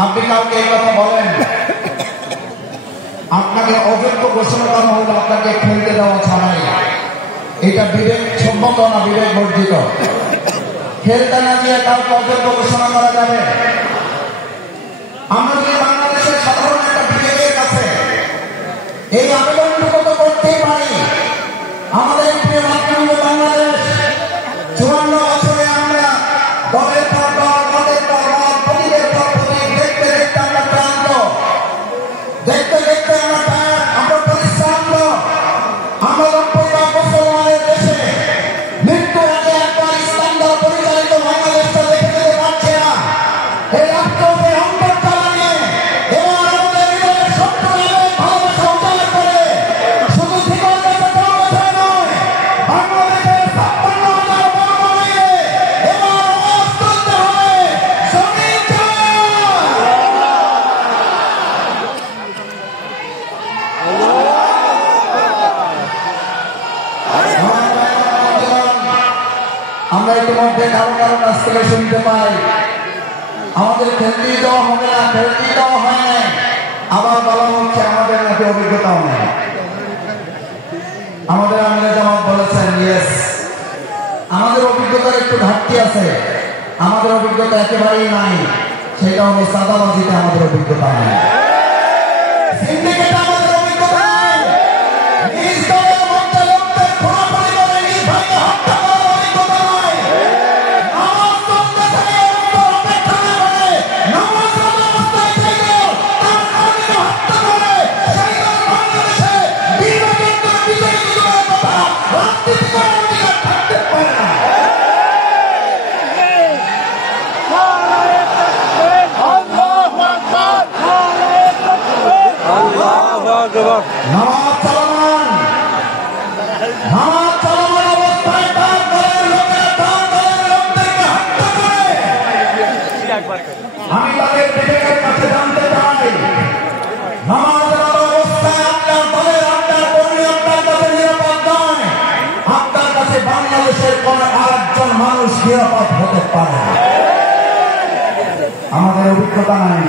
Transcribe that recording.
আপনি কাউকে এই কথা বলেন, আপনাকে অযোগ্য ঘোষণা করা হলো আপনাকে খেলতে দেওয়া ছাড়াই, এটা বিবেক সম্মত না বিবেক বর্জিত? খেলতে না দিয়ে কাউকে অযোগ্য ঘোষণা করা যাবে? আমরা যদি বাংলাদেশের সাধারণ একটা বিবেকের কাছে এই আবেদনটুকু তো করতেই পারি। আমাদের প্রিয় মাতৃভূমি বাংলাদেশ, 54 বছরে আমরা দলের পর দল, মতের পর মত, প্রতীকের পর প্রতীক দেখতে দেখতে আমরা ক্লান্ত, দেখতে দেখতে আমরা টায়ার্ড, আমরা পরিশ্রান্ত। আমরা 90 মুসলমানের দেশে মৃত্যু আগে একবার ইসলাম দ্বারা পরিচালিত বাংলাদেশটা দেখে যেতে পারছে না। এই রাষ্ট্রকে অন্তর চালানিয়ে এবং আমাদের হৃদয়ের সত্য ভালোবাসা উজাড় করে শুধু জীবন যাতে ভালোবাসা নয়, বাংলাদেশের 56,000 বর্গমাইলে এবং আওয়াজ তুলতে হবে জমিন চাই। আমরা ইতিমধ্যে কারো কারো কাছ থেকে শুনতে পাই আমাদের খেলতেই দেওয়া হবে না, খেলতেই দেওয়া হয় নাই, আবার বলা হচ্ছে আমাদের নাকি অভিজ্ঞতাও নেই। আমাদের আমিরে জামাত বলেছেন ইয়েস, আমাদের অভিজ্ঞতার একটু ঘাটতি আছে, আমাদের অভিজ্ঞতা একেবারেই নাই। সেটা হলো চাঁদাবাজিতে আমাদের অভিজ্ঞতা নেই, সিন্ডিকেটে আমাদের অভিজ্ঞতা নাই, নিজ দলের মধ্যে লোকদের খোঁড়াখুড়ি করে নিজ ভাইকে হত্যা করার অভিজ্ঞতা নাই। নামাজ পড়তে থেকে অন্তর অপেক্ষা না করে নামাজ অবস্থায় থেকেও তার আমিকে হত্যা করে সেই দল বাংলাদেশে নির্বাচন বিজয়ী দলের কথা রাজনীতি করার অধিকার থাকতে পারে না। নামাজ চলমান, নামাজ চলমান অবস্থায় তার দলের লোকেরা তার দলের লোকদেরকে হত্যা করে। আমি তাদের বিবেকের কাছে জানতে চাই, নামাজের অবস্থায় আপনার দলের আপনার কর্মী আপনার কাছে নিরাপদ নয়, আপনার কাছে বাংলাদেশের কোন আরেকজন মানুষ নিরাপদ হতে পারে। আমাদের অভিজ্ঞতা নাই।